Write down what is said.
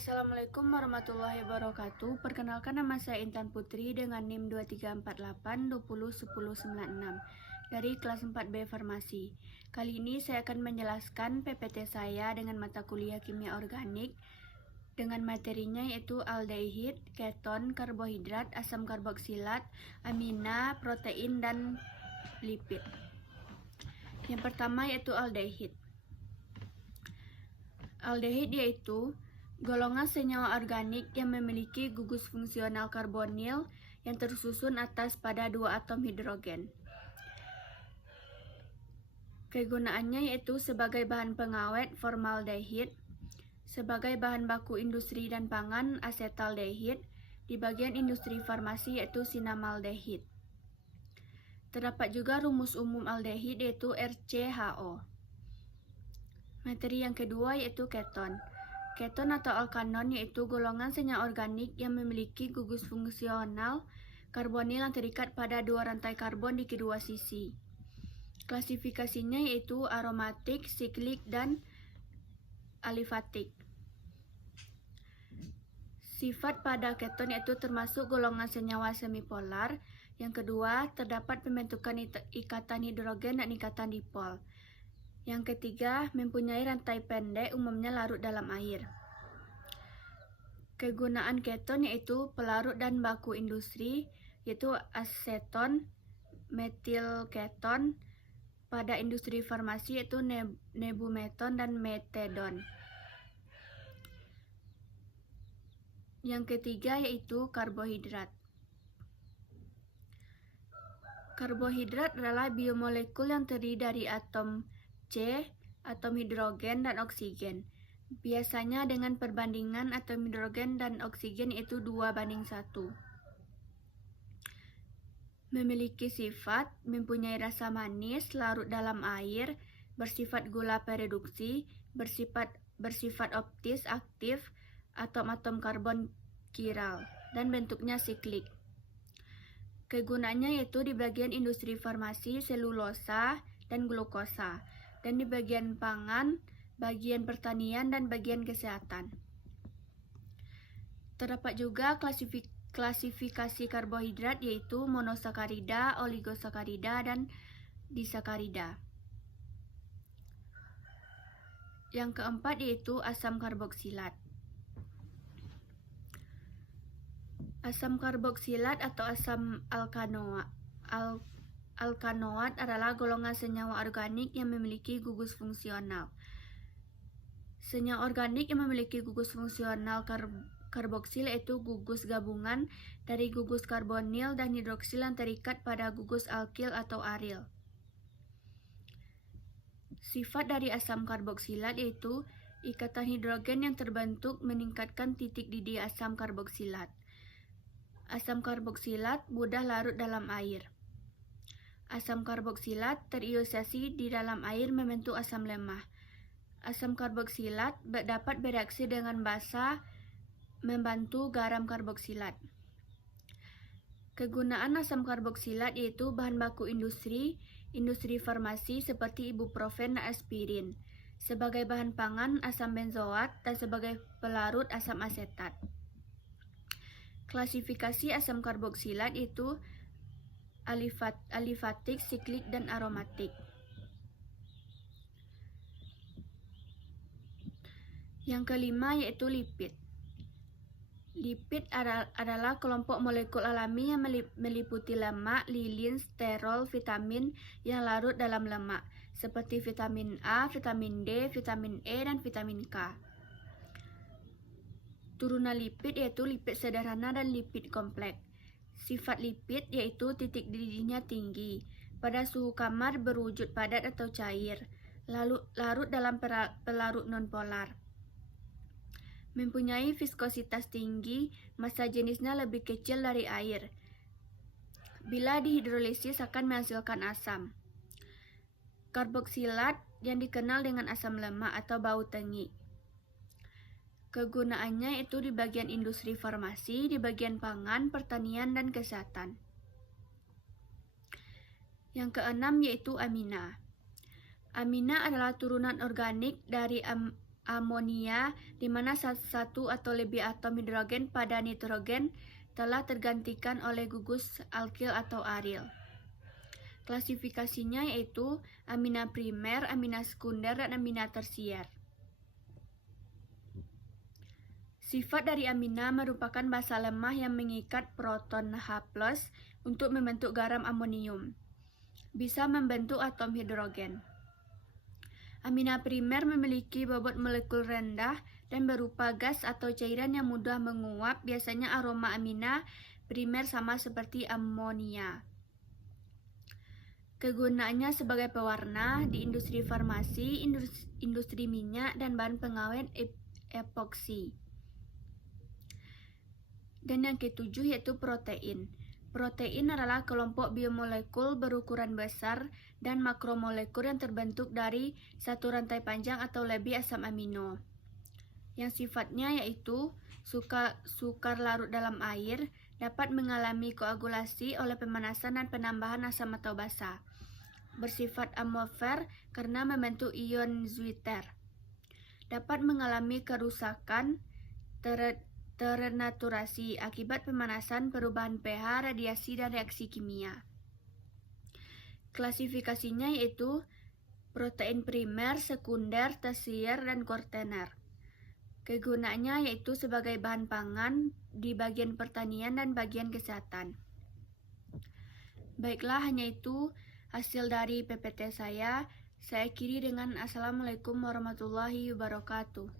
Assalamualaikum warahmatullahi wabarakatuh. Perkenalkan, nama saya Intan Putri dengan NIM 2348201096 dari kelas 4B Farmasi. Kali ini saya akan menjelaskan PPT saya dengan mata kuliah kimia organik dengan materinya yaitu aldehid, keton, karbohidrat, asam karboksilat, amina, protein, dan lipid. Yang pertama yaitu aldehid. Aldehid yaitu golongan senyawa organik yang memiliki gugus fungsional karbonil yang tersusun atas pada dua atom hidrogen. Kegunaannya yaitu sebagai bahan pengawet formaldehid, sebagai bahan baku industri dan pangan asetaldehid, di bagian industri farmasi yaitu sinamaldehid. Terdapat juga rumus umum aldehid yaitu RCHO. Materi yang kedua yaitu keton. Keton atau alkanon yaitu golongan senyawa organik yang memiliki gugus fungsional karbonil yang terikat pada dua rantai karbon di kedua sisi. Klasifikasinya yaitu aromatik, siklik, dan alifatik. Sifat pada keton yaitu termasuk golongan senyawa semipolar. Yang kedua, terdapat pembentukan ikatan hidrogen dan ikatan dipol. Yang ketiga, mempunyai rantai pendek, umumnya larut dalam air. Kegunaan keton yaitu pelarut dan baku industri, yaitu aseton, metil keton, pada industri farmasi yaitu nebumeton dan metedon. Yang ketiga yaitu karbohidrat. Karbohidrat adalah biomolekul yang terdiri dari atom C, atom hidrogen, dan oksigen. Biasanya dengan perbandingan atom hidrogen dan oksigen yaitu 2:1. Memiliki sifat mempunyai rasa manis, larut dalam air, bersifat gula pereduksi, bersifat optis aktif, atom-atom karbon kiral, dan bentuknya siklik. Kegunaannya yaitu di bagian industri farmasi, selulosa, dan glukosa, dan di bagian pangan, bagian pertanian, dan bagian kesehatan. Terdapat juga klasifikasi karbohidrat yaitu monosakarida, oligosakarida, dan disakarida. Yang keempat yaitu asam karboksilat. Asam karboksilat atau asam alkanoat adalah golongan senyawa organik yang memiliki gugus fungsional. Senyawa organik yang memiliki gugus fungsional karboksil yaitu gugus gabungan dari gugus karbonil dan hidroksil yang terikat pada gugus alkil atau aril. Sifat dari asam karboksilat yaitu ikatan hidrogen yang terbentuk meningkatkan titik didih asam karboksilat. Asam karboksilat mudah larut dalam air. Asam karboksilat teriosasi di dalam air membentuk asam lemah. Asam karboksilat dapat bereaksi dengan basa membantu garam karboksilat. Kegunaan asam karboksilat yaitu bahan baku industri farmasi seperti ibuprofen dan aspirin, sebagai bahan pangan asam benzoat, dan sebagai pelarut asam asetat. Klasifikasi asam karboksilat yaitu alifatik, siklik, dan aromatik. Yang kelima yaitu lipid. Lipid adalah kelompok molekul alami yang meliputi lemak, lilin, sterol, vitamin yang larut dalam lemak, seperti vitamin A, vitamin D, vitamin E, dan vitamin K. Turunan lipid yaitu lipid sederhana dan lipid kompleks. Sifat lipid yaitu titik didihnya tinggi, pada suhu kamar berwujud padat atau cair, lalu larut dalam pelarut nonpolar. Mempunyai viskositas tinggi, massa jenisnya lebih kecil dari air. Bila dihidrolisis akan menghasilkan asam karboksilat yang dikenal dengan asam lemak atau bau tengi. Kegunaannya itu di bagian industri farmasi, di bagian pangan, pertanian, dan kesehatan. Yang keenam yaitu amina. Amina adalah turunan organik dari amonia, di mana satu atau lebih atom hidrogen pada nitrogen telah tergantikan oleh gugus alkil atau aril. Klasifikasinya yaitu amina primer, amina sekunder, dan amina tersier. Sifat dari amina merupakan basa lemah yang mengikat proton H+ untuk membentuk garam amonium. Bisa membentuk atom hidrogen. Amina primer memiliki bobot molekul rendah dan berupa gas atau cairan yang mudah menguap. Biasanya aroma amina primer sama seperti amonia. Kegunaannya sebagai pewarna di industri farmasi, industri minyak, dan bahan pengawet epoksi. Dan yang ketujuh yaitu protein. Protein adalah kelompok biomolekul berukuran besar dan makromolekul yang terbentuk dari satu rantai panjang atau lebih asam amino. Yang sifatnya yaitu sukar larut dalam air, dapat mengalami koagulasi oleh pemanasan dan penambahan asam atau basa. Bersifat amorfer karena membentuk ion Zwitter. Dapat mengalami kerusakan, terenaturasi akibat pemanasan, perubahan pH, radiasi, dan reaksi kimia. Klasifikasinya yaitu protein primer, sekunder, tersier, dan kuartener. Kegunaannya yaitu sebagai bahan pangan di bagian pertanian dan bagian kesehatan. Baiklah, hanya itu hasil dari PPT saya. Saya akhiri dengan Assalamualaikum warahmatullahi wabarakatuh.